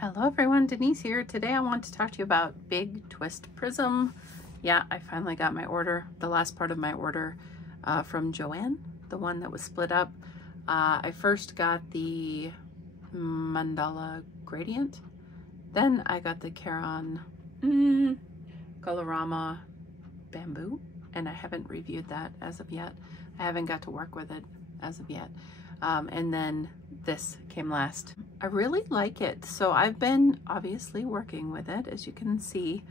Hello everyone, Denise here. Today I want to talk to you about Big Twist Prism. Yeah, I finally got my order, the last part of my order from Joanne, the one that was split up. I first got the Mandala Gradient, then I got the Caron Colorama Bamboo, and I haven't reviewed that as of yet. I haven't got to work with it as of yet. And then this came last. I really like it. So I've been obviously working with it, as you can see.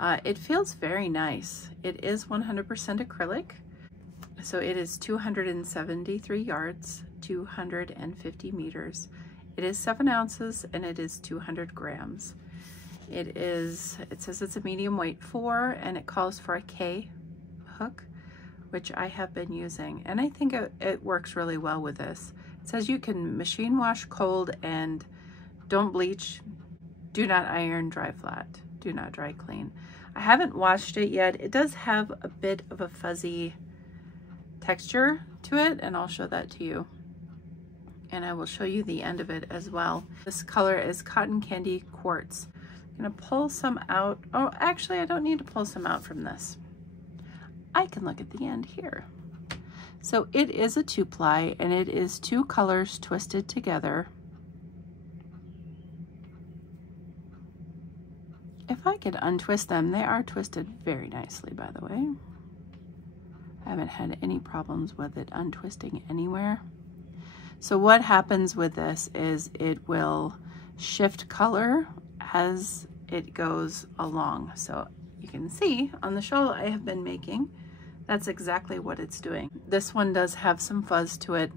It feels very nice. It is 100% acrylic. So it is 273 yards, 250 meters. It is 7 ounces and it is 200 grams. It says it's a medium weight 4 and it calls for a K hook, which I have been using, and I think it works really well with this. It says you can machine wash cold and don't bleach, do not iron, dry flat, do not dry clean. I haven't washed it yet. It does have a bit of a fuzzy texture to it, and I'll show that to you. And I will show you the end of it as well. This color is Cotton Candy Quartz. I'm gonna pull some out. Oh, actually I don't need to pull some out from this. I can look at the end here. So it is a 2-ply and it is 2 colors twisted together. If I could untwist them, they are twisted very nicely, by the way. I haven't had any problems with it untwisting anywhere. So what happens with this is it will shift color as it goes along. So you can see on the shawl I have been making, that's exactly what it's doing. This one does have some fuzz to it.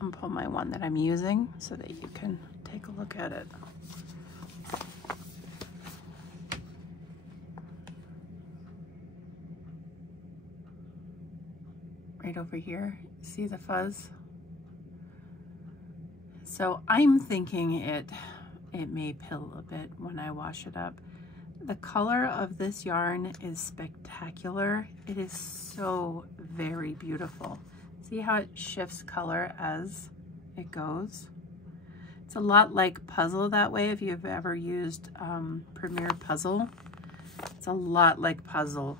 I'll pull my one that I'm using so that you can take a look at it. Right over here, see the fuzz? So I'm thinking it may pill a bit when I wash it up. The color of this yarn is spectacular. It is so very beautiful. See how it shifts color as it goes? It's a lot like Puzzle that way. If you've ever used Premier Puzzle, it's a lot like Puzzle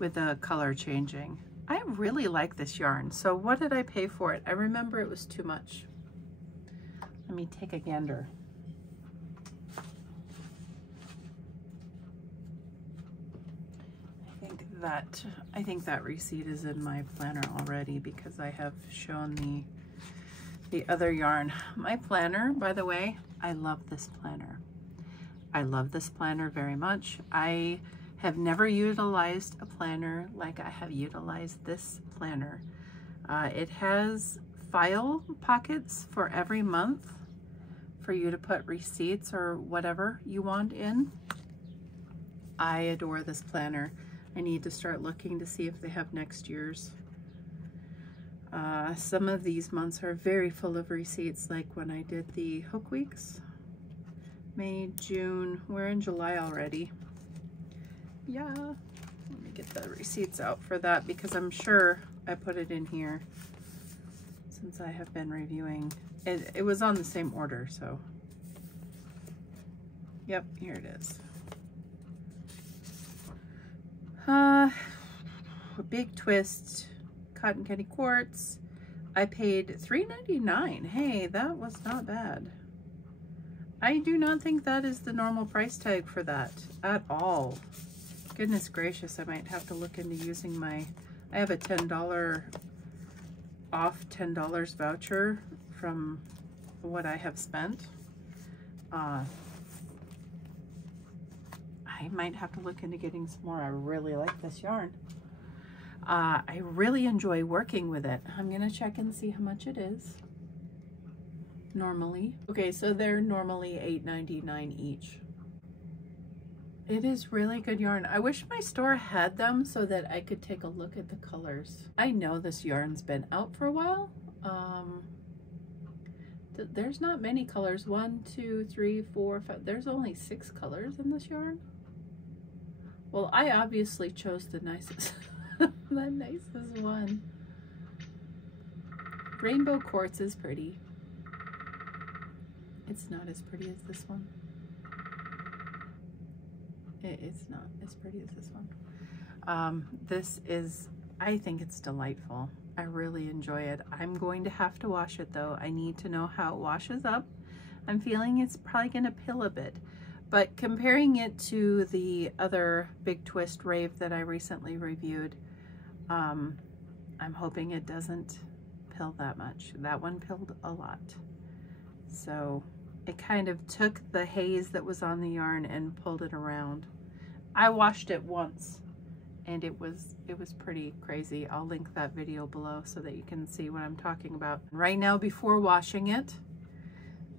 with the color changing. I really like this yarn. So what did I pay for it? I remember it was too much. Let me take a gander. I think that receipt is in my planner already because I have shown the other yarn. My planner, by the way, I love this planner. I love this planner very much. I have never utilized a planner like I have utilized this planner. It has file pockets for every month for you to put receipts or whatever you want in. I adore this planner. I need to start looking to see if they have next year's. Some of these months are very full of receipts, like when I did the Hook Weeks. May, June, we're in July already. Yeah, let me get the receipts out for that because I'm sure I put it in here since I have been reviewing. It was on the same order, so. Yep, here it is. A Big Twist Cotton Candy Quartz. I paid $3.99. Hey, that was not bad. I do not think that is the normal price tag for that at all. Goodness gracious, I might have to look into using I have a $10 off $10 voucher from what I have spent. I might have to look into getting some more. I really like this yarn. I really enjoy working with it. I'm gonna check and see how much it is normally. Okay, so they're normally $8.99 each. It is really good yarn. I wish my store had them so that I could take a look at the colors. I know this yarn's been out for a while. There's not many colors. 1, 2, 3, 4, 5. There's only 6 colors in this yarn. Well, I obviously chose the nicest, the nicest one. Rainbow Quartz is pretty. It's not as pretty as this one. It's not as pretty as this one. This is, I think it's delightful. I really enjoy it. I'm going to have to wash it though. I need to know how it washes up. I'm feeling it's probably going to pill a bit, but comparing it to the other Big Twist Rave that I recently reviewed, I'm hoping it doesn't pill that much. That one pilled a lot. So it kind of took the haze that was on the yarn and pulled it around. I washed it once and it was pretty crazy. I'll link that video below so that you can see what I'm talking about. Right now, before washing it,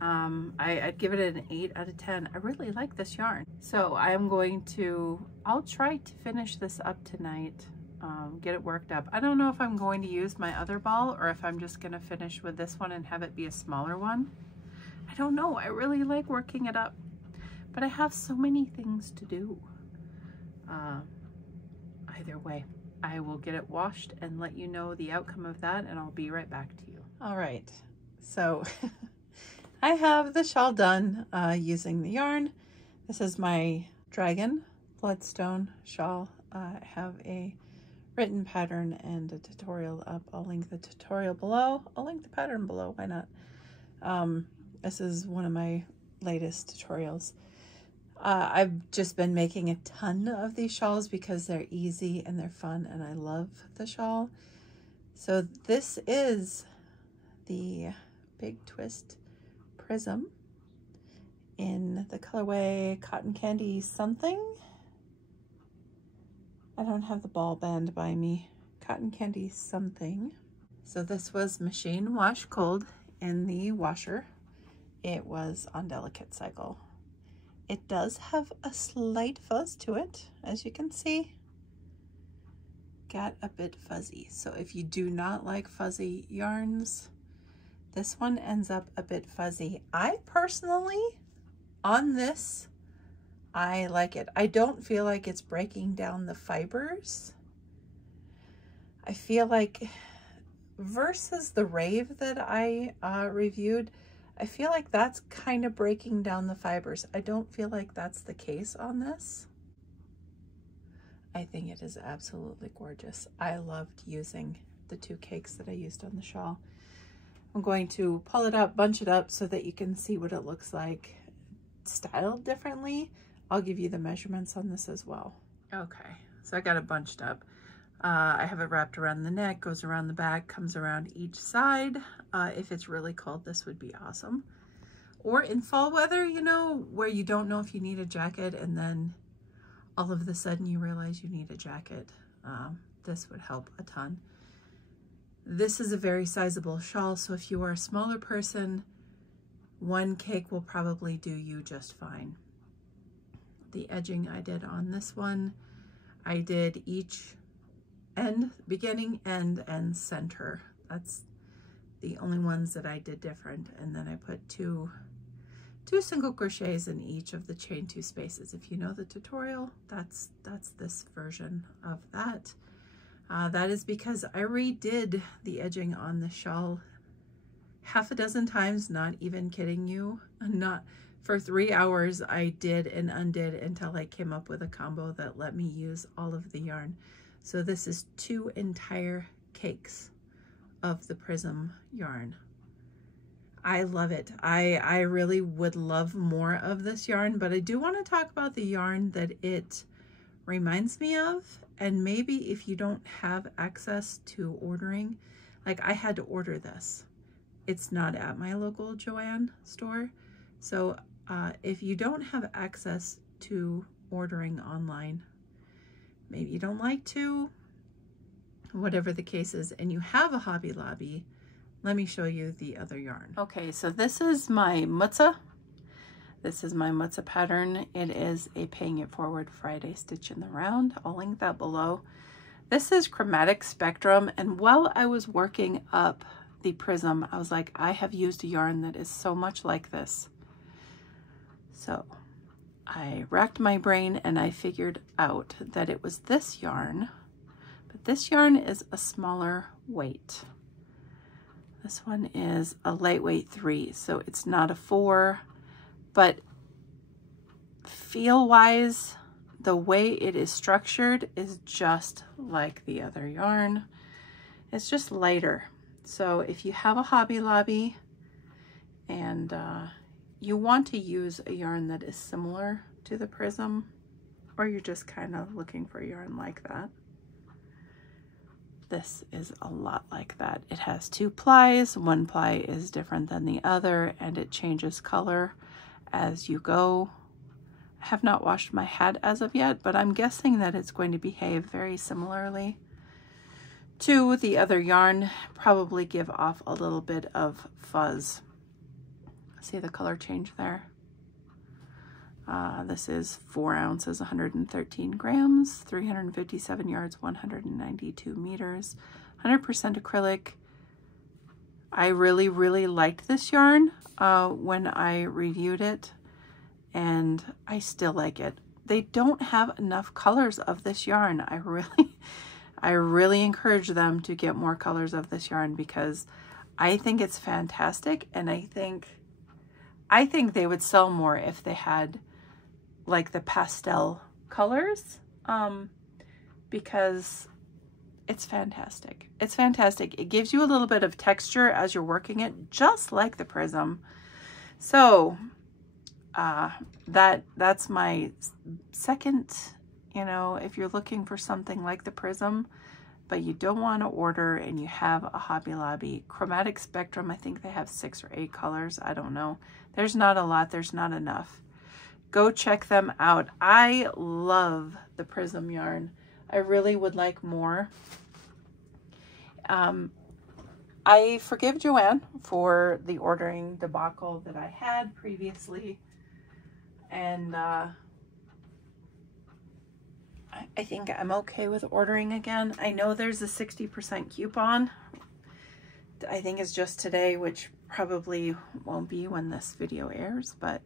I'd give it an 8 out of 10. I really like this yarn. So I'll try to finish this up tonight, get it worked up. I don't know if I'm going to use my other ball or if I'm just gonna finish with this one and have it be a smaller one. I don't know. I really like working it up, but I have so many things to do. Either way, I will get it washed and let you know the outcome of that, and I'll be right back to you. All right, so I have the shawl done using the yarn. This is my Dragon Bloodstone shawl. I have a written pattern and a tutorial up. I'll link the tutorial below. I'll link the pattern below, why not? This is one of my latest tutorials. I've just been making a ton of these shawls because they're easy and they're fun and I love the shawl. So this is the Big Twist Prism in the colorway Cotton Candy something. I don't have the ball band by me. Cotton Candy something. So this was machine wash cold in the washer. It was on delicate cycle. It does have a slight fuzz to it, as you can see. Got a bit fuzzy. So if you do not like fuzzy yarns, this one ends up a bit fuzzy. I personally, on this, I like it. I don't feel like it's breaking down the fibers. I feel like versus the Rave that I reviewed, I feel like that's kind of breaking down the fibers. I don't feel like that's the case on this. I think it is absolutely gorgeous. I loved using the 2 cakes that I used on the shawl. I'm going to pull it up, bunch it up so that you can see what it looks like styled differently. I'll give you the measurements on this as well. Okay, so I got it bunched up. I have it wrapped around the neck, goes around the back, comes around each side. If it's really cold, this would be awesome. Or in fall weather, you know, where you don't know if you need a jacket and then all of a sudden you realize you need a jacket. This would help a ton. This is a very sizable shawl, so if you are a smaller person, 1 cake will probably do you just fine. The edging I did on this one, I did each end, beginning, end, and center. That's the only ones that I did different. And then I put two single crochets in each of the chain 2 spaces. If you know the tutorial, that's this version of that. That is because I redid the edging on the shawl half a dozen times, not even kidding you. Not for 3 hours, I did and undid until I came up with a combo that let me use all of the yarn. So this is 2 entire cakes of the Prism yarn. I love it. I really would love more of this yarn, but I do want to talk about the yarn that it reminds me of. And maybe if you don't have access to ordering, like I had to order this. It's not at my local Joann store. So if you don't have access to ordering online, maybe you don't like to, whatever the case is, and you have a Hobby Lobby, let me show you the other yarn. Okay, so this is my Mütze. This is my Mütze pattern. It is a Paying It Forward Friday stitch in the round. I'll link that below. This is Chromatic Spectrum, and while I was working up the Prism, I was like, I have used a yarn that is so much like this. So I racked my brain and I figured out that it was this yarn, but this yarn is a smaller weight. This one is a lightweight 3, so it's not a 4, but feel-wise, the way it is structured is just like the other yarn. It's just lighter. So if you have a Hobby Lobby and you want to use a yarn that is similar to the Prism, or you're just kind of looking for a yarn like that, this is a lot like that. It has 2 plies. One ply is different than the other, and it changes color as you go. I have not washed my hat as of yet, but I'm guessing that it's going to behave very similarly to the other yarn, probably give off a little bit of fuzz. See the color change there? This is 4 ounces, 113 grams, 357 yards, 192 meters, 100% acrylic. I really, really liked this yarn when I reviewed it, and I still like it. They don't have enough colors of this yarn. I really encourage them to get more colors of this yarn because I think it's fantastic, and I think they would sell more if they had like the pastel colors, because it's fantastic. It's fantastic. It gives you a little bit of texture as you're working it, just like the Prism. So that's my second, you know, if you're looking for something like the Prism, but you don't want to order and you have a Hobby Lobby. Chromatic Spectrum, I think they have 6 or 8 colors. I don't know. There's not a lot. There's not enough. Go check them out. I love the Prism yarn. I really would like more. I forgive Joanne for the ordering debacle that I had previously. And I think I'm okay with ordering again. I know there's a 60% coupon. I think it's just today, which probably won't be when this video airs, but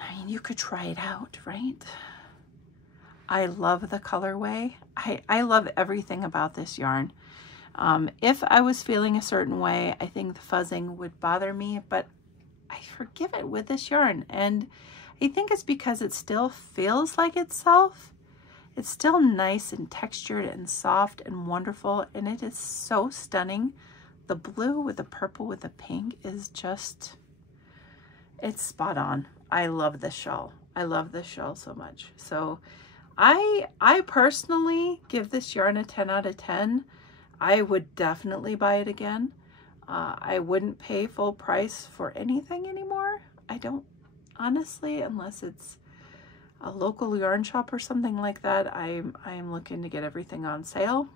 I mean, you could try it out, right? I love the colorway. I love everything about this yarn. If I was feeling a certain way, I think the fuzzing would bother me, but I forgive it with this yarn. And I think it's because it still feels like itself. It's still nice and textured and soft and wonderful, and it is so stunning. The blue with the purple with the pink is just, it's spot on. I love this shawl. I love this shawl so much. So I personally give this yarn a 10 out of 10. I would definitely buy it again. I wouldn't pay full price for anything anymore. I don't, honestly, unless it's a local yarn shop or something like that. I'm looking to get everything on sale.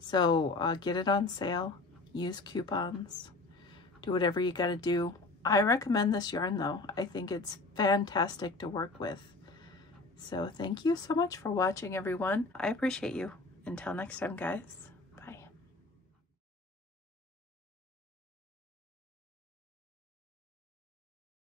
So get it on sale, use coupons, do whatever you gotta do. I recommend this yarn though. I think it's fantastic to work with. So thank you so much for watching, everyone. I appreciate you. Until next time, guys.